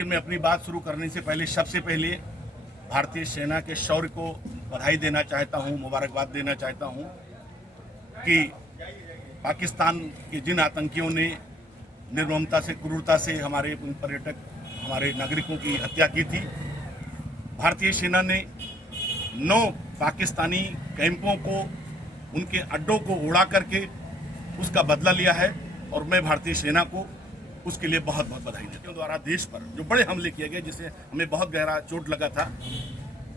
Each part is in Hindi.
मैं अपनी बात शुरू करने से पहले सबसे पहले भारतीय सेना के शौर्य को बधाई देना चाहता हूं, मुबारकबाद देना चाहता हूं कि पाकिस्तान के जिन आतंकियों ने निर्ममता से, क्रूरता से हमारे पर्यटक, हमारे नागरिकों की हत्या की थी, भारतीय सेना ने 9 पाकिस्तानी कैंपों को, उनके अड्डों को उड़ा करके उसका बदला लिया है और मैं भारतीय सेना को उसके लिए बहुत बहुत बधाई देता हूं। द्वारा देश पर जो बड़े हमले किए गए, जिससे हमें बहुत गहरा चोट लगा था,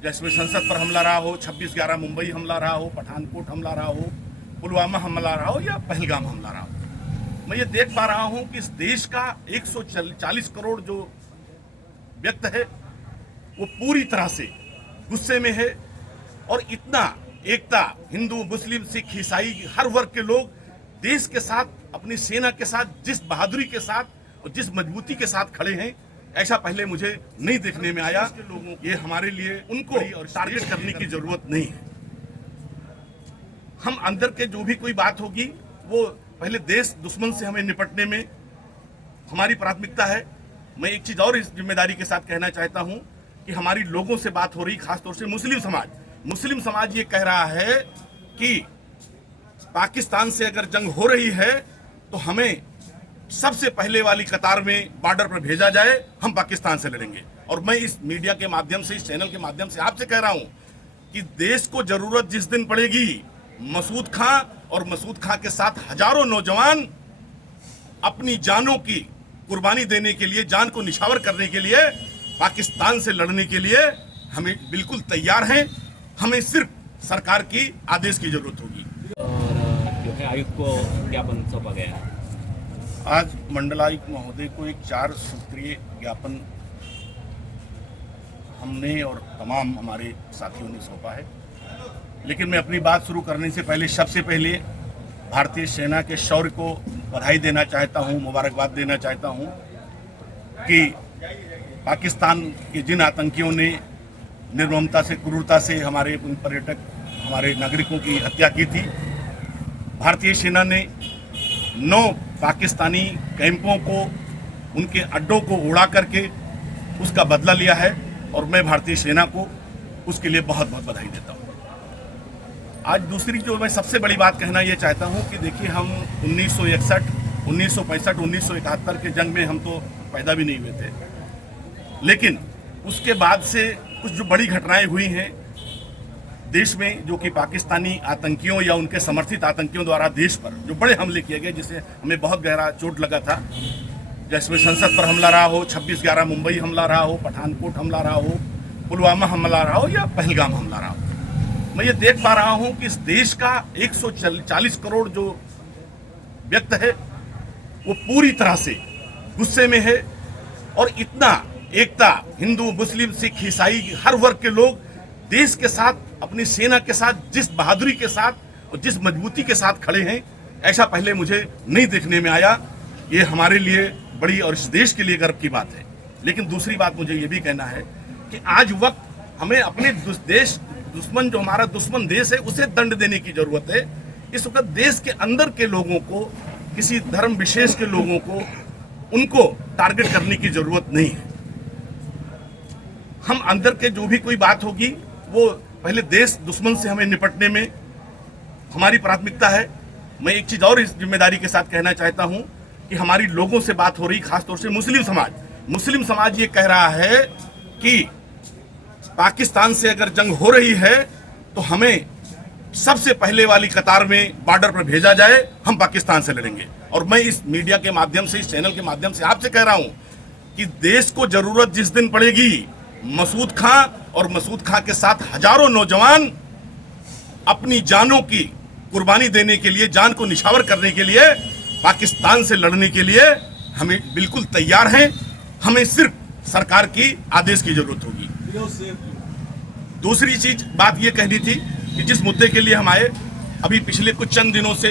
जैसे संसद पर हमला रहा हो, 26/11 मुंबई हमला रहा हो, पठानकोट हमला रहा हो, पुलवामा हमला रहा हो या पहलगाम हमला रहा हो, मैं ये देख पा रहा हूं कि इस देश का 140 करोड़ जो व्यक्ति है वो पूरी तरह से गुस्से में है और इतना एकता, हिंदू, मुस्लिम, सिख, ईसाई, हर वर्ग के लोग देश के साथ, अपनी सेना के साथ जिस बहादुरी के साथ और जिस मजबूती के साथ खड़े हैं, ऐसा पहले मुझे नहीं देखने में आया। लोगों ये हमारे लिए उनको और टारगेट करने की जरूरत नहीं है। हम अंदर के जो भी कोई बात होगी वो पहले देश दुश्मन से हमें निपटने में हमारी प्राथमिकता है। मैं एक चीज और इस जिम्मेदारी के साथ कहना चाहता हूं कि हमारी लोगों से बात हो रही, खासतौर से मुस्लिम समाज ये कह रहा है कि पाकिस्तान से अगर जंग हो रही है तो हमें सबसे पहले वाली कतार में बॉर्डर पर भेजा जाए, हम पाकिस्तान से लड़ेंगे। और मैं इस मीडिया के माध्यम से, इस चैनल के माध्यम से आपसे कह रहा हूं कि देश को जरूरत जिस दिन पड़ेगी, मसूद खां और मसूद खां के साथ हजारों नौजवान अपनी जानों की कुर्बानी देने के लिए, जान को निछावर करने के लिए, पाकिस्तान से लड़ने के लिए हमें बिल्कुल तैयार हैं। हमें सिर्फ सरकार की आदेश की जरूरत होगी। जो है आयुक्त को ज्ञापन सौंपा गया है। आज मंडलायुक्त महोदय को एक 4 सूत्रीय ज्ञापन हमने और तमाम हमारे साथियों ने सौंपा है। लेकिन मैं अपनी बात शुरू करने से पहले सबसे पहले भारतीय सेना के शौर्य को बधाई देना चाहता हूं, मुबारकबाद देना चाहता हूं कि पाकिस्तान के जिन आतंकियों ने निर्ममता से, क्रूरता से हमारे पर्यटक, हमारे नागरिकों की हत्या की थी, भारतीय सेना ने 9 पाकिस्तानी कैंपों को, उनके अड्डों को उड़ा करके उसका बदला लिया है और मैं भारतीय सेना को उसके लिए बहुत बहुत बधाई देता हूं। आज दूसरी जो मैं सबसे बड़ी बात कहना ये चाहता हूं कि देखिए, हम 1961, 1965, 1971 के जंग में हम तो पैदा भी नहीं हुए थे, लेकिन उसके बाद से कुछ जो बड़ी घटनाएं हुई हैं देश में, जो कि पाकिस्तानी आतंकियों या उनके समर्थित आतंकियों द्वारा देश पर जो बड़े हमले किए गए, जिससे हमें बहुत गहरा चोट लगा था, जैसे संसद पर हमला रहा हो, 26/11 मुंबई हमला रहा हो, पठानकोट हमला रहा हो, पुलवामा हमला रहा हो या पहलगाम हमला रहा हो, मैं ये देख पा रहा हूं कि इस देश का 140 करोड़ जो व्यक्ति है वो पूरी तरह से गुस्से में है और इतना एकता, हिंदू, मुस्लिम, सिख, ईसाई, हर वर्ग के लोग देश के साथ, अपनी सेना के साथ जिस बहादुरी के साथ और जिस मजबूती के साथ खड़े हैं, ऐसा पहले मुझे नहीं देखने में आया। ये हमारे लिए बड़ी और इस देश के लिए गर्व की बात है। लेकिन दूसरी बात मुझे ये भी कहना है कि आज वक्त हमें अपने देश, दुश्मन जो हमारा दुश्मन देश है, उसे दंड देने की जरूरत है। इस वक्त देश के अंदर के लोगों को, किसी धर्म विशेष के लोगों को, उनको टारगेट करने की जरूरत नहीं है। हम अंदर के जो भी कोई बात होगी वो पहले देश दुश्मन से हमें निपटने में हमारी प्राथमिकता है। मैं एक चीज और इस जिम्मेदारी के साथ कहना चाहता हूं कि हमारी लोगों से बात हो रही, खासतौर से मुस्लिम समाज ये कह रहा है कि पाकिस्तान से अगर जंग हो रही है तो हमें सबसे पहले वाली कतार में बॉर्डर पर भेजा जाए, हम पाकिस्तान से लड़ेंगे। और मैं इस मीडिया के माध्यम से, इस चैनल के माध्यम से आपसे कह रहा हूं कि देश को जरूरत जिस दिन पड़ेगी, मसूद खां और मसूद खां के साथ हजारों नौजवान अपनी जानों की कुर्बानी देने के लिए, जान को निछावर करने के लिए, पाकिस्तान से लड़ने के लिए हमें बिल्कुल तैयार हैं। हमें सिर्फ सरकार की आदेश की जरूरत होगी। दूसरी चीज बात ये कहनी थी कि जिस मुद्दे के लिए हम आए, अभी पिछले कुछ चंद दिनों से